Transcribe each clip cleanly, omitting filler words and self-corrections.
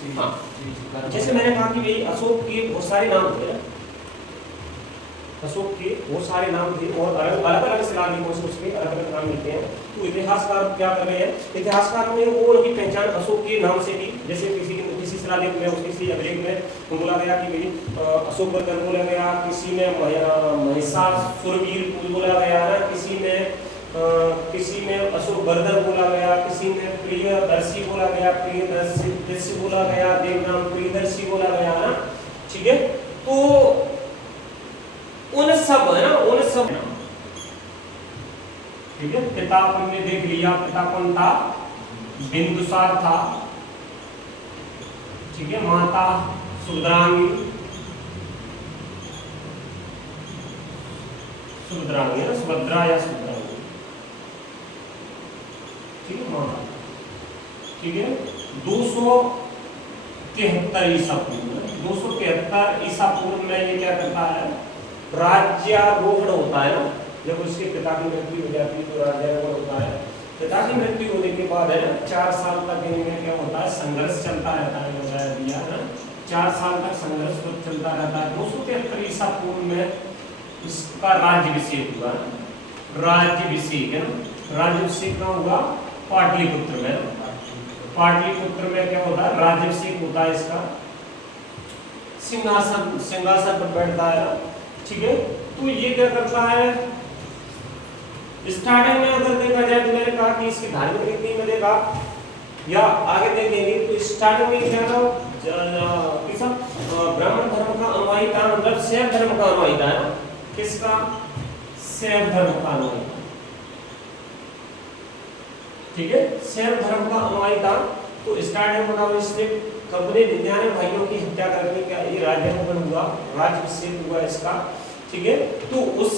हाँ, जैसे मैंने कहा कि भाई अशोक के बहुत सारे नाम थे, अशोक के बहुत सारे नाम थे और अलग अलग शिलालेखों से उसके अलग अलग नाम मिलते हैं। तो इतिहासकार क्या कर रहे हैं, इतिहासकार ने वो उनकी पहचान अशोक के नाम से की। जैसे किसी शिलालेख में किसी अभिलेख में बोला गया कि भाई अशोक वर्धन बोला गया, किसी में महिषासुरवीर बोला गया है, किसी में अशोक वर्धन बोला गया, किसी में प्रियदर्शी बोला गया, प्रियदर्शी बोला गया, देवनाम प्रियदर्शी बोला गया ना। ठीक है, तो उन सब है ना, उन सब ठीक है। पिता हमने देख लिया, पिता कौन था, बिंदुसार था। ठीक है, माता सुभद्रांगी, सुभद्रांगी ना, सुभद्रा या सुभद्रांगी। ठीक है, माता। ठीक है, 273 ईसा पूर्व, 273 ईसा पूर्व में ये क्या करता है, राज्यारोहण होता है ना। जब उसके पिता की मृत्यु हो जाती है तो राज्यारोहण होता है। पिता की मृत्यु होने के बाद है ना 4 साल तक इनमें क्या होता है, संघर्ष चलता रहता है, बताया दिया ना। 4 साल तक संघर्ष चलता रहता है। 273 ईसा पूर्व में इसका राज्याभिषेक हुआ, राज्याभिषेक है ना। राज्याभिषेक कहाँ हुआ, पाटलिपुत्र में। पाटलिपुत्र में क्या होता है, राज्याभिषेक होता है इसका, सिंहासन पर बैठता है। ठीक है, तो ये क्या करता है, स्टार्टिंग में अगर देखा जाए तो मैंने कहा कि इसकी धार्मिक रीति में देखा या आगे देखेंगे तो स्टार्टिंग में क्या था, ब्राह्मण धर्म का अनुयायी था, मतलब शैव धर्म का अनुयायी था ना। किसका, शैव धर्म का अनुयायी। ठीक है, शैव धर्म का अनुयायी था। तो स्टार्टिंग में इसने अपने 99 भाइयों की हत्या करने का ये राज्यारोहण हुआ, राज्याभिषेक हुआ इसका। ठीक है, तो उस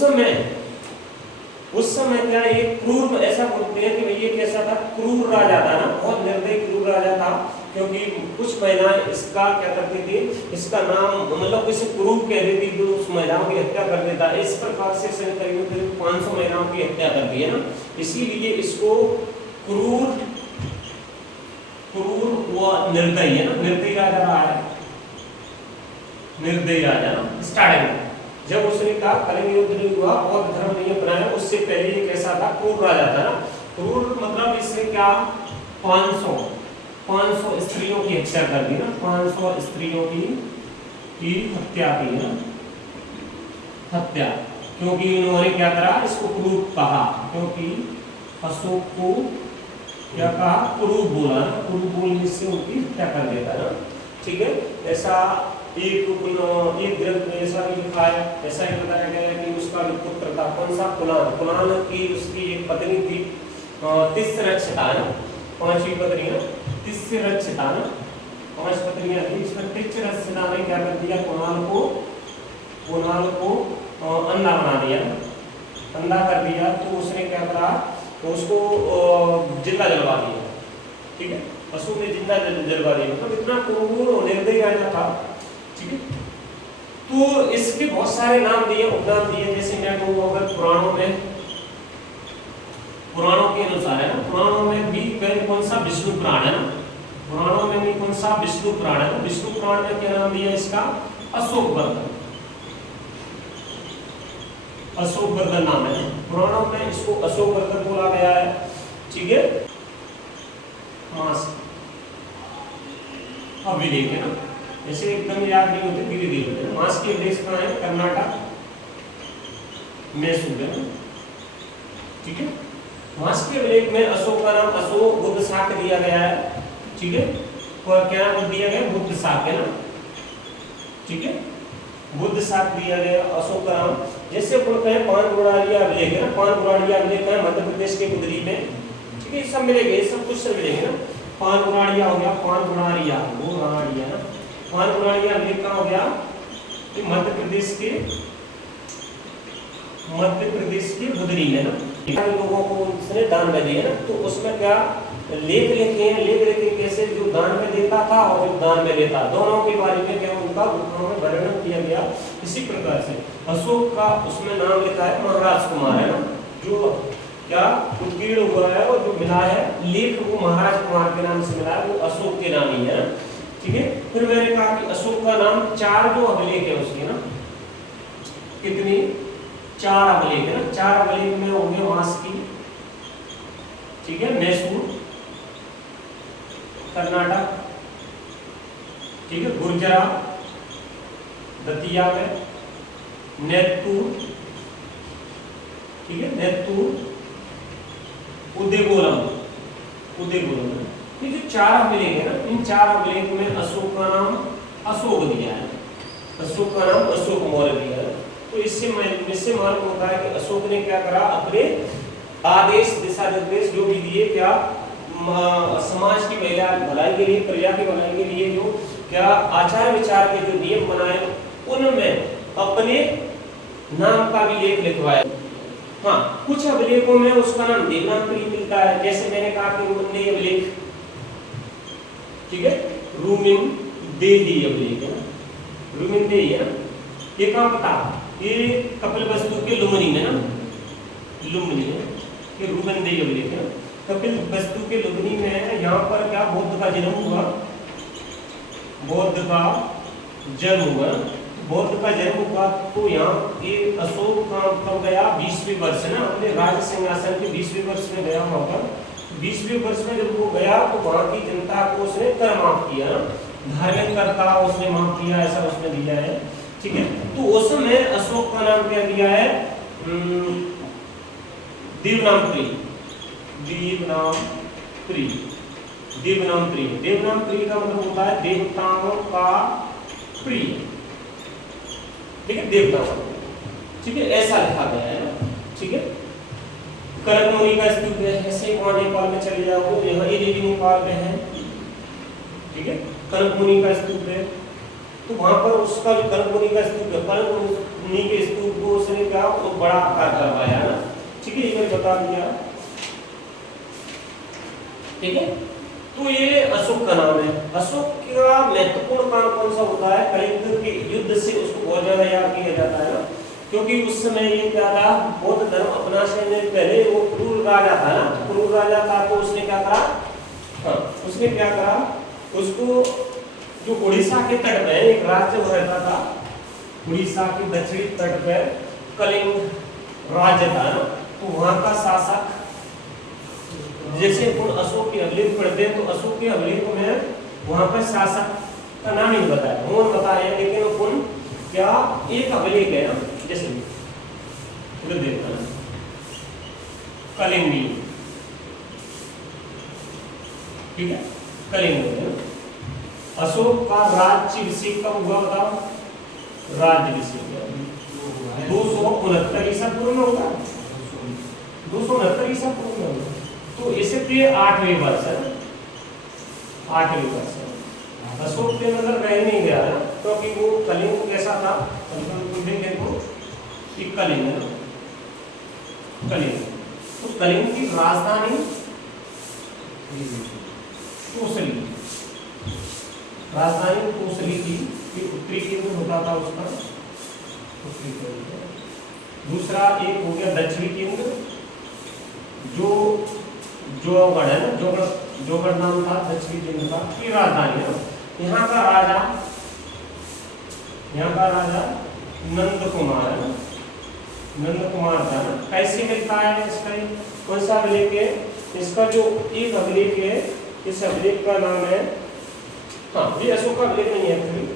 समय क्या एक क्रूर, ऐसा बोलते हैं कि ये कैसा था, क्रूर राजा था ना, बहुत निर्दयी क्रूर राजा था। क्योंकि कुछ महिलाएं इसका क्या करती थी, इसका नाम मतलब किसी क्रूर कह देती थी, उस महिलाओं की हत्या कर देता। इस प्रकार से इसने करीब 500 महिलाओं की हत्या कर दी है ना। इसीलिए इसको क्रूर व निर्दयी है ना, निर्दयी राजा रहा है, निर्दयी राजा ना। स्टार्टिंग जब उसने कहा कलिंग युद्ध नहीं हुआ, बौद्ध धर्म नहीं अपनाया, उससे पहले ये कैसा था, क्रूर राजा था ना। क्रूर मतलब इसने क्या 500 स्त्रियों की हत्या कर दी ना, 500 स्त्रियों की हत्या की है, हत्या। क्योंकि उन्होंने क्या करा, इसको क्रूर कहा, क्योंकि अशोक को क्या कहा, क्रूर बोला ना, क्रूर बोलने से उनकी हत्या कर देता ना। ठीक है, ऐसा एक ग्रंथ में ऐसा भी लिखा है, ऐसा ही बताया गया है कि उसका जो पुत्र था कौन सा, कुणाल की उसकी एक पत्नी थी तिस्रक्षिता ना, 5वीं पत्नी ना, तिस्रक्षिता ना, 5 पत्नियां थी। इसमें तिस्रक्षिता ने क्या कर दिया, कुणाल को अंधा बना दिया, अंधा कर दिया। तो उसने क्या करा, तो उसको जिंदा जलवा दिया। ठीक है, अशोक ने जिंदा जलवा दिया, मतलब इतना क्रूर और निर्दयी राजा था। ठीक है, तो इसके बहुत सारे नाम दिए, उपनाम दिए। जैसे मैं कहूँ अगर पुराणों के अनुसार है ना, पुराणों में भी कौन सा, विष्णु पुराण है ना, पुराणों में भी कौन सा, विष्णु पुराण है। विष्णु पुराण में क्या नाम दिया इसका, अशोक वर्धन, अशोक वर्धन नाम है। पुराणों में इसको अशोक वर्धन बोला गया है। ठीक है, मास अभिलेख है ना, ऐसे एकदम याद नहीं होते, धीरे धीरे होते हैं। मास के अभिलेख कहाँ है, कर्नाटक मैसूर है। ठीक है, मास के अभिलेख में अशोक का नाम अशोक बुद्ध शाक दिया गया है। ठीक है, और क्या नाम दिया गया, बुद्ध शाक है ना। ठीक है, बुद्ध शाक दिया गया अशोक का नाम। जैसे बोलते हैं पानगुड़ारिया अभिलेख है ना, पानगुड़ारिया अभिलेख है मध्य प्रदेश के गुदरी में। ठीक है, सब मिलेंगे, सब कुछ सब मिलेंगे ना। पानगुड़ारिया हो गया, पानगुड़ारिया ना, पानगुड़ारिया अभिलेख कहाँ हो गया, मध्य प्रदेश के गुदरी में ना। लोगों को उसने दान में दिया ना, तो उसमें क्या लेख लिखे हैं, लेख लिखे कैसे, जो दान में देता था और जो दान में लेता, दोनों के बारे में क्या उनका वर्णन किया गया। इसी प्रकार से अशोक का उसमें नाम लिखा है महाराज कुमार है ना, जो क्या उत्कीर्ण हुआ है और जो मिला है लेख वो महाराज कुमार के नाम से मिला है, वो अशोक के नाम ही है। ठीक है। फिर मैंने कहा कि अशोक का नाम 4 जो अभिलेख है उसके ना, कितनी 4 अभिलेख है ना, 4 अभिलेख में होंगे मास्की, ठीक है, मैसूर कर्नाटक, ठीक है, गुर्जरात दतिया में, नेत्तूर, ठीक है, नेत्तूर, उदयगोलम, उदयगोलम। ये जो 4 अभिलेख है ना, इन 4 अभिलेख में अशोक का नाम अशोक दिया है, अशोक का नाम अशोक मौर्य दिया है। तो इससे मालूम होता है कि अशोक ने क्या करा, अपने आदेश दिशा निर्देश जो भी दिए, क्या समाज की भलाई के लिए, प्रजा की भलाई के लिए जो क्या आचार विचार के जो नियम बनाए, उनमें अपने नाम का भी लेख लिखवाया। हाँ, कुछ अभिलेखों में उसका नाम देवनागरी मिलता है, जैसे मैंने कहा कि रूमिन अभिलेख, ठीक है, रूमिन देही अभिलेख है ना, रूमिन देही है ना, ये कहाँ पता, ये कपिलवस्तु के लुम्बिनी में ना, लुम्बिनी है, ये रूमिन देही अभिलेख है ना, कपिलवस्तु के लुम्बिनी में। यहाँ पर क्या बौद्ध का जन्म हुआ, बौद्ध का जन्म हुआ, बौद्ध का जन्म हुआ, तो यहाँ ये अशोक कब गया, 20वें वर्ष है ना, अपने राज सिंहासन के 20वें वर्ष में गया। वहां पर 20वें वर्ष में जब वो गया तो वहां की जनता को उसने कर माफ किया ना, धार्मिक कर का उसने माफ किया, ऐसा उसने दिया है, ठीक है। तो उसमें अशोक का नाम क्या दिया है, देवनागरी, देवनागरी, देवनागरी। देवनागरी का मतलब होता है देवताओं का प्रिय, ठीक है, देवताओं, ठीक है, ऐसा लिखा गया है ना, ठीक है। कनक मुनि का स्तूप है, ऐसे वहां नेपाल में चले जाओगे, यहाँ ये देवी नेपाल में है, ठीक है, कनक मुनि का स्तूप है, तो वहां पर उसका जो कनक मुनि का स्तूप है, कनक मुनि के स्तूप को उसने क्या बड़ा आकार करवाया ना, ठीक है, ये बता दिया, ठीक है। तो ये अशोक का नाम है। अशोक का महत्वपूर्ण काम कौन सा होता है, कलिंग के युद्ध से उसको बहुत ज्यादा याद किया जाता है ना, क्योंकि उस समय ये क्या था, बौद्ध धर्म अपना से पहले वो क्रूर राजा था ना, क्रूर राजा था, तो उसने क्या करा, हाँ, उसने क्या करा, उसको जो उड़ीसा के तट पे एक राज्य रहता था, उड़ीसा के दक्षिणी तट पे कलिंग राज्य था ना, तो वहां का शासक, जैसे अपन अशोक के अभिलेख पढ़ते हैं, तो अशोक के अभिलेख में वहां पर शासक का नाम ही बताया, कौन बताया, लेकिन अपन क्या एक अभिलेख है ना, जैसे देखना कलिंगी, ठीक है, कलिंग है। अशोक का राज्याभिषेक कब हुआ बताओ, राज्याभिषेक 269 ईसा पूर्व में होगा, 269 ईसा पूर्व में होगा, तो इसे प्रिय 8वें वर्ष है, 8वें वर्ष है। अशोक के मतलब रह नहीं गया है, क्योंकि वो कलिंग कैसा था, देखें तो कलिंग है, कलिंग, तो कलिंग की राजधानी कोसली, राजधानी कोसली की, उत्तरी केंद्र होता था उसका, उत्तरी केंद्र। दूसरा एक हो गया दक्षिणी केंद्र, जो जोगढ़ है ना, जोगढ़ नाम था दक्षिणी केंद्र का, ये राजधानी है। यहाँ का राजा नंद कुमार है ना, नंद कुमार था ना। कैसे मिलता है इसका, कौन सा अभिलेख है, इसका जो एक अभिलेख है, इस अभिलेख का नाम है, हाँ, ये अशोक का अभिलेख नहीं है एक्चुअली,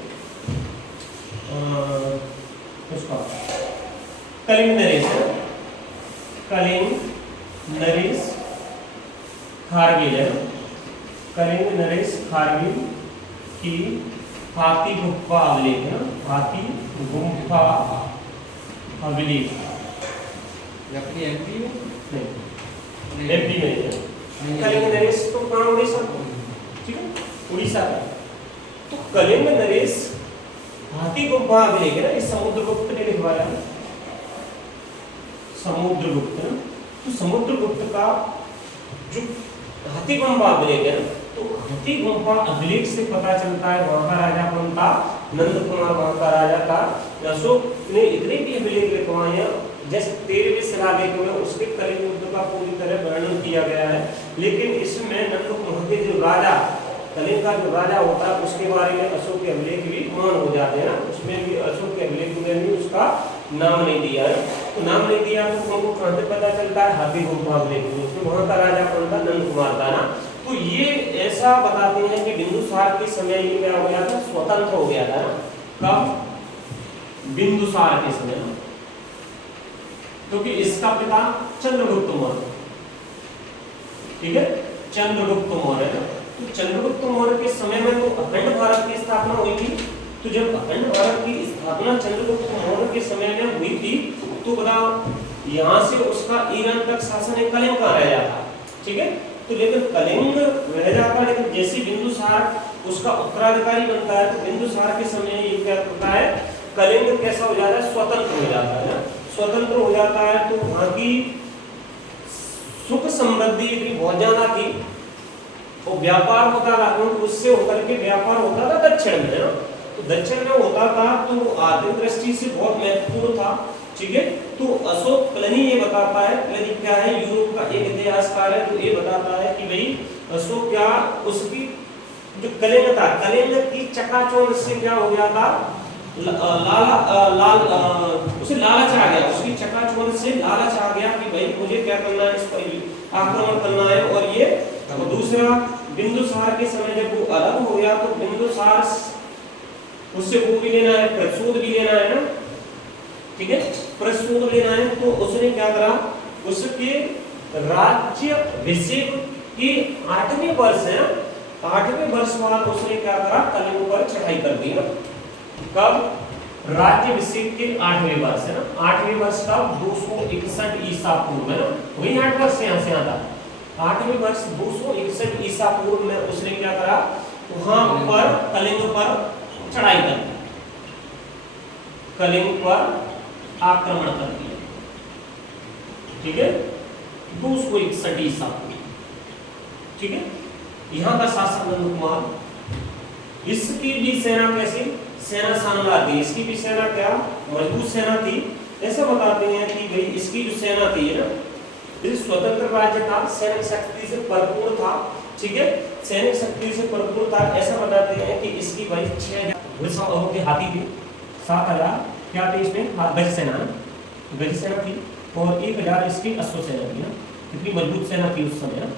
उसका कलिंग नरेश है, कलिंग नरेश खारगिल है, कलिंग नरेश खारगिल की हाथी गुफा अभिलेख है, हाथी गुफा अभिलेख, एमपी में नहीं, एमपी में है, कलिंग नरेश तो कहाँ, उड़ीसा, ठीक है, उड़ीसा का। तो कलिंग नरेश हाथी गुफा अभिलेख है ना, इस समुद्रगुप्त ने लिखवाया, समुद्रगुप्त है, तो समुद्रगुप्त का जो हाथी गुफा अभिलेख है, तो हाथी गुफा अभिलेख से पता चलता है वहां का राजा कौन था, नंद कुमार वहां का राजा था। अशोक ने इतने भी अभिलेख लिखवाए हैं, जैसे 13वें शिलालेख में उसके कलिंग युद्ध का पूरी तरह वर्णन किया गया है, लेकिन इसमें नंद कुमार के जो राजा कलिंग का जो राजा होता है उसके बारे में अशोक के अभिलेख भी मान हो जाते हैं ना, उसमें भी अशोक के अभिलेख में भी उसका नाम नहीं दिया है। तो नाम नहीं दिया तो हमको कहां से पता चलता है? हाथी गुम्फा अभिलेख में, तो वहां का राजा कौन था? नंद कुमार था ना। तो ये ऐसा बताते हैं कि बिंदुसार के समय ये क्या हो गया था? स्वतंत्र हो गया था ना। कब? बिंदुसार के समय, क्योंकि इसका पिता चंद्रगुप्त मौर्य, ठीक है, चंद्रगुप्त मौर्य। तो चंद्रगुप्त मौर्य के समय में तो अखंड भारत की स्थापना हुई थी। तो जब अखंड भारत की स्थापना चंद्रगुप्त मौर्य के समय में हुई थी, तो बताओ यहाँ से उसका ईरान तक शासन एक कलिंग का रह जाता, ठीक है। तो लेकिन कलिंग रह जाता, लेकिन जैसे बिंदुसार उसका उत्तराधिकारी बनता है, तो बिंदुसार के समय ये क्या होता है? कलिंग कैसा हो जाता है? स्वतंत्र हो जाता है ना। स्वतंत्र हो जाता है तो वहां की सुख समृद्धि इतनी बहुत ज्यादा थी, और व्यापार होता था, उससे होकर के व्यापार होता था दक्षिण में ना। तो दक्षिण में होता था तो आर्थिक दृष्टि से बहुत महत्वपूर्ण था, ठीक है। तो अशोक प्लनी ये बताता है, प्लनी क्या है? यूरोप का एक इतिहासकार है, तो ये बताता है कि भाई अशोक क्या, उसकी जो कलिंग था, कलिंग की चकाचौंध से क्या हो गया था? उसे लालच आ गया, उसकी चकाचौंध से लालच आ गया कि भाई मुझे क्या करना है? इस पर आक्रमण करना है। और ये दूसरा, बिंदुसार के समय जब वो अलग हो गया तो बिंदुसार उससे वो भी लेना है, प्रतिशोध भी लेना है ना, ठीक है, प्रतिशोध लेना है। तो उसने क्या करा? उसके राज्याभिषेक के 8वें वर्ष है, 8वें वर्ष बाद उसने क्या करा? कलिंग पर चढ़ाई कर दी। कब? राज्याभिषेक के 8वें वर्ष है ना। 8वें वर्ष का 261 ईसा पूर्व है ना, वही 8 वर्ष यहाँ से आता। 8वें वर्ष 261 ईसा पूर्व में उसने क्या करा? वहां पर कलिंग पर चढ़ाई कर दी, कलिंग पर आक्रमण कर दिया, ठीक है, 261 ईसा पूर्व, ठीक है। यहाँ का शासक नंद कुमार। इसकी भी सेना कैसी? सेना शानदार थी। इसकी भी सेना क्या? मजबूत सेना थी। ऐसा बताते हैं कि भाई इसकी जो सेना थी ना, ये स्वतंत्र राज्य था, सैनिक शक्ति से भरपूर था, ठीक है, सैनिक शक्ति से भरपूर था। ऐसा बताते हैं कि इसकी भाई 6000 के हाथी थे, 7000 क्या थे इसमें? गज सेना, गज सेना थी, और 1000 इसकी अश्व सेना थी ना। कितनी मजबूत सेना थी उस समय।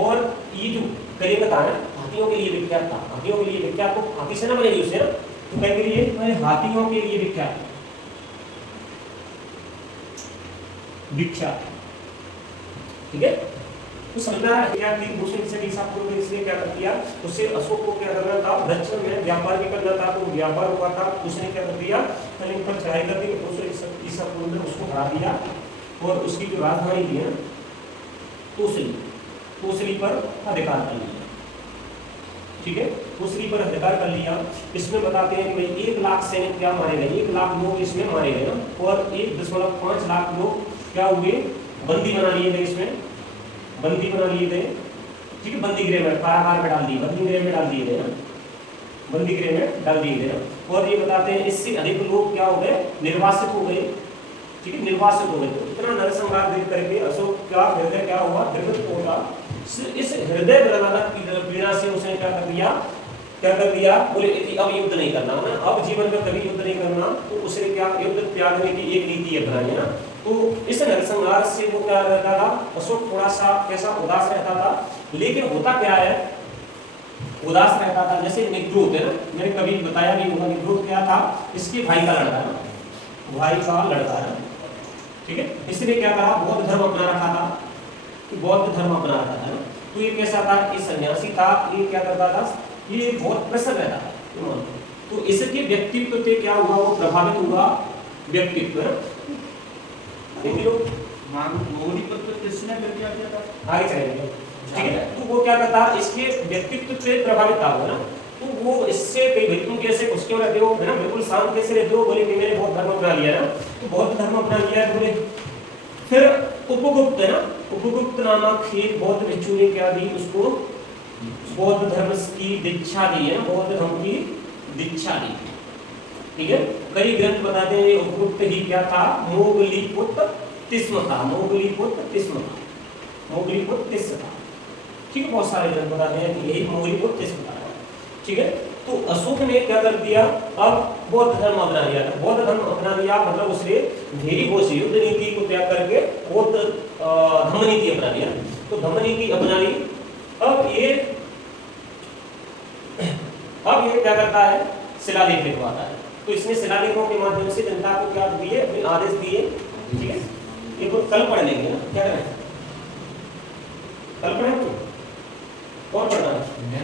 और ये जो कलिंग था ना, हाथियों के लिए विख्यात था, हाथियों के लिए विख्यात। तो हाथी सेना बनेगी उससे ना, तो क्या के लिए? हाथियों के लिए विख्यात, विख्यात, ठीक है। तो समझना है क्या थी? 261 ईसा पूर्व में इसने क्या कर दिया? उससे अशोक को क्या करना था? दक्षिण में व्यापार भी करना था, तो व्यापार हुआ था, उसने क्या कर दिया? कलिंग पर चढ़ाई कर दी, 261 ईसा पूर्व में उसको हरा दिया। और उसकी जो राजधानी थी ना तोसली पर अधिकार कर लिया, ठीक है, तोसली पर अधिकार कर लिया। इसमें बताते हैं कि भाई 1 लाख सैनिक क्या मारे गए? 1 लाख लोग इसमें मारे गए ना, और 1.5 लाख लोग क्या हुए? बंदी बना लिए गए, इसमें बंदी बना लिए गए, ठीक है, बंदी गृह में, कारागार में डाल दिए, बंदी गृह में डाल दिए गए ना, बंदी गृह में डाल दिए गए ना। और ये बताते हैं इससे अधिक लोग क्या हो गए? निर्वासित हो गए, ठीक है, निर्वासित हो गए। तो इतना नरसंहार देख करके अशोक का हृदय क्या हुआ? द्रवित होगा। इस हृदय विदारक की पीड़ा से उसने क्या कर दिया? क्या कर दिया? बोले अब युद्ध नहीं करना है, अब जीवन में कभी युद्ध नहीं करना। तो उसने क्या? युद्ध त्यागने की एक नीति अपनाई है ना। तो इस नरसंहार से वो क्या रहता था? अशोक थोड़ा सा कैसा? उदास रहता था। लेकिन होता क्या है? उदास रहता था, जैसे निग्रोध है ना, मैंने कभी बताया नहीं होगा, निग्रोध क्या था? इसके भाई का लड़का है ना, भाई का लड़का है, ठीक है। इसने क्या कहा? बौद्ध धर्म अपना रखा था, कि बौद्ध धर्म अपना रखा था ना। तो ये कैसा था? ये सन्यासी था। ये क्या करता था? ये बहुत प्रसन्न रहता था। तो इसके व्यक्तित्व से क्या हुआ? वो प्रभावित हुआ, व्यक्तित्व है। किसने फिर क्या किया था? आगे चलेंगे, ठीक है। तो वो क्या करता? इसके व्यक्तित्व से प्रभावित था ना। तो वो इससे भाई तुम कैसे कुछ क्यों रहते हो, है ना, बिल्कुल शांत कैसे रहते हो? बोले कि मैंने बौद्ध धर्म अपना लिया ना। तो बौद्ध धर्म अपना लिया, बोले फिर उपगुप्त है ना, उपगुप्त नामक एक बौद्ध भिक्षु ने क्या दी? उसको बौद्ध धर्म की दीक्षा दी है, बौद्ध धर्म की दीक्षा दी, ठीक है। कई ग्रंथ बताते हैं उपगुप्त ही क्या था? मोगलीपुत्र तिस्म था, मोगलीपुत्र तिस्म था, मोगलीपुत्र तिस्म था, ठीक है। बहुत सारे ग्रंथ बताते हैं कि यही मोगलीपुत्र तिस्म था। ठीक है। तो अशोक ने क्या कर दिया, अब बौद्ध धर्म अपना लिया। बौद्ध धर्म अपना लिया मतलब उसने भेरी घोष युद्ध नीति को त्याग करके बौद्ध धम्म नीति अपना लिया। तो धम्म नीति अपना ली। अब ये क्या करता है, शिलालेख लिखवाता है। तो इसने शिलालेखों के माध्यम से जनता को क्या दिए, अपने आदेश दिए। ठीक है, ये कल पढ़ लेंगे ना, क्या करें कल पढ़ें, कौन पढ़ना है?